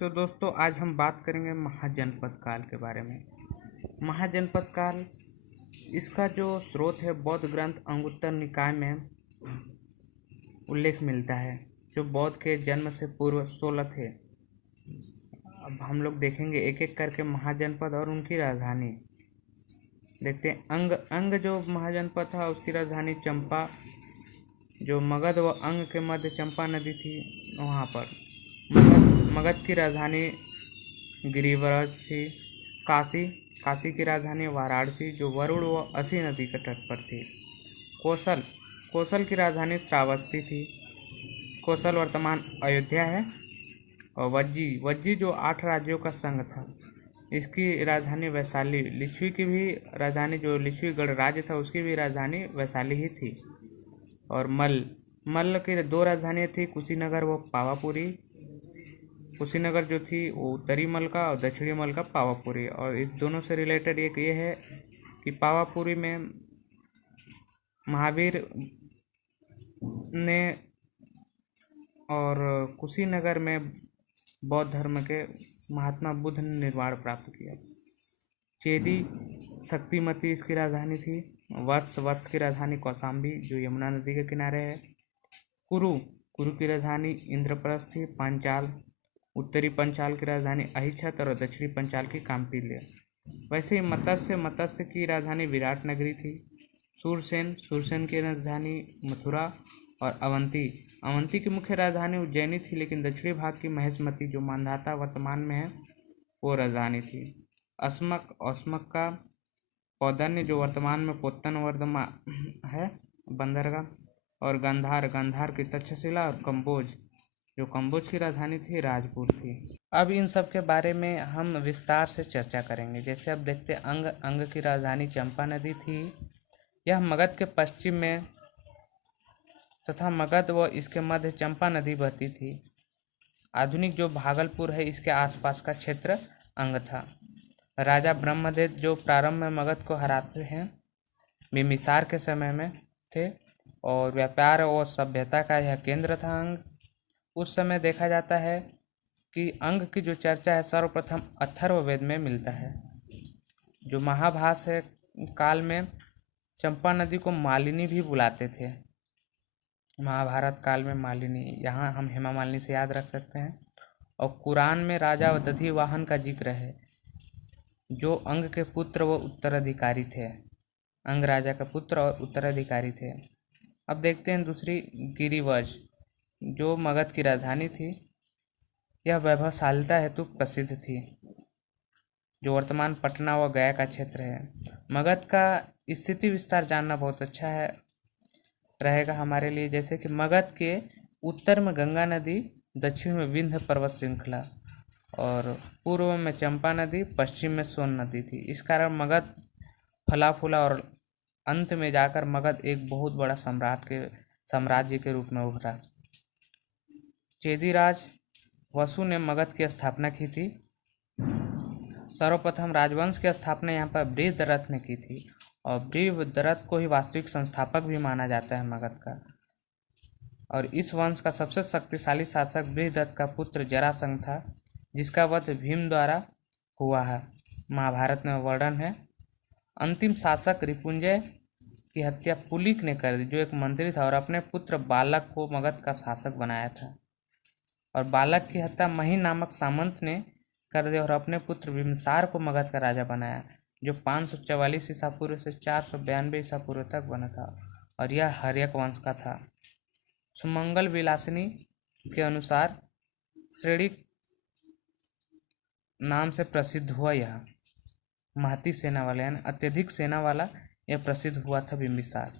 तो दोस्तों आज हम बात करेंगे महाजनपद काल के बारे में। महाजनपद काल इसका जो स्रोत है बौद्ध ग्रंथ अंगुत्तर निकाय में उल्लेख मिलता है, जो बौद्ध के जन्म से पूर्व 16 थे। अब हम लोग देखेंगे एक एक करके महाजनपद और उनकी राजधानी देखते हैं। अंग जो महाजनपद था उसकी राजधानी चंपा, जो मगध व अंग के मध्य चंपा नदी थी वहाँ पर। मगध की राजधानी गिरिव्रज थी। काशी की राजधानी वाराणसी, जो वरुण व असी नदी के तट पर थी। कौशल की राजधानी श्रावस्ती थी। कौशल वर्तमान अयोध्या है। और वज्जी जो 8 राज्यों का संघ था, इसकी राजधानी वैशाली। लिच्छवी की भी राजधानी, जो लिच्छवी गणराज्य था उसकी भी राजधानी वैशाली ही थी। और मल्ल की 2 राजधानियाँ थी, कुशीनगर व पावापुरी। कुशीनगर जो थी वो उत्तरी मल का और दक्षिणी मल का पावापुरी। और इस दोनों से रिलेटेड एक ये है कि पावापुरी में महावीर ने और कुशीनगर में बौद्ध धर्म के महात्मा बुद्ध ने निर्वाण प्राप्त किया। चेदी शक्तिमती इसकी राजधानी थी। वत्स की राजधानी कौशाम्बी, जो यमुना नदी के किनारे है। कुरु की राजधानी इंद्रप्रस्थ थी। पांचाल, उत्तरी पंचाल की राजधानी अहिच्छत्र और दक्षिणी पंचाल की काम्पिल्य। वैसे ही मत्स्य की राजधानी विराट नगरी थी। सूरसेन की राजधानी मथुरा। और अवंती की मुख्य राजधानी उज्जैनी थी, लेकिन दक्षिणी भाग की महेशमती, जो मांधाता वर्तमान में है, वो राजधानी थी। औस्मक का पौधन्य, जो वर्तमान में पोत्तन वर्धमान है, बंदरगाह। और गांधार की तक्षशिला। और कंबोज की राजधानी थी राजपुर थी। अब इन सब के बारे में हम विस्तार से चर्चा करेंगे। जैसे अब देखते अंग की राजधानी चंपा नदी थी। यह मगध के पश्चिम में तथा मगध व इसके मध्य चंपा नदी बहती थी। आधुनिक जो भागलपुर है इसके आसपास का क्षेत्र अंग था। राजा ब्रह्मदेव जो प्रारंभ में मगध को हराते हैं बिम्बिसार के समय में थे, और व्यापार और सभ्यता का यह केंद्र था अंग। उस समय देखा जाता है कि अंग की जो चर्चा है सर्वप्रथम अथर्ववेद में मिलता है। जो महाभास है काल में चंपा नदी को मालिनी भी बुलाते थे। महाभारत काल में मालिनी, यहाँ हम हेमा मालिनी से याद रख सकते हैं। और कुरान में राजा दधिवाहन का जिक्र है, जो अंग के पुत्र व उत्तराधिकारी थे। अंग राजा का पुत्र और उत्तराधिकारी थे। अब देखते हैं दूसरी गिरिव्रज, जो मगध की राजधानी थी। यह वैभवशालिता हेतु प्रसिद्ध थी, जो वर्तमान पटना व गया का क्षेत्र है। मगध का स्थिति विस्तार जानना बहुत अच्छा है रहेगा हमारे लिए। जैसे कि मगध के उत्तर में गंगा नदी, दक्षिण में विंध्य पर्वत श्रृंखला, और पूर्व में चंपा नदी, पश्चिम में सोन नदी थी। इस कारण मगध फला फूला और अंत में जाकर मगध एक बहुत बड़ा साम्राज्य के रूप में उभरा। चेदीराज वसु ने मगध की स्थापना की थी। सर्वप्रथम राजवंश की स्थापना यहाँ पर बृहद्रथ ने की थी, और बृहद्रथ को ही वास्तविक संस्थापक भी माना जाता है मगध का। और इस वंश का सबसे शक्तिशाली शासक बृहद्रथ का पुत्र जरासंध था, जिसका वध भीम द्वारा हुआ है, महाभारत में वर्णन है। अंतिम शासक रिपुंजय की हत्या पुलिक ने कर दी, जो एक मंत्री था, और अपने पुत्र बालक को मगध का शासक बनाया था। और बालक की हत्या महीन नामक सामंत ने कर दी और अपने पुत्र बिम्बिसार को मगध का राजा बनाया, जो 544 ईसा पूर्व से 492 ईसा पूर्व तक बना था, और यह हर्यक वंश का था। सुमंगल विलासिनी के अनुसार श्रेणिक नाम से प्रसिद्ध हुआ यह महती सेना वाला, यानी अत्यधिक सेना वाला यह प्रसिद्ध हुआ था बिम्बिसार।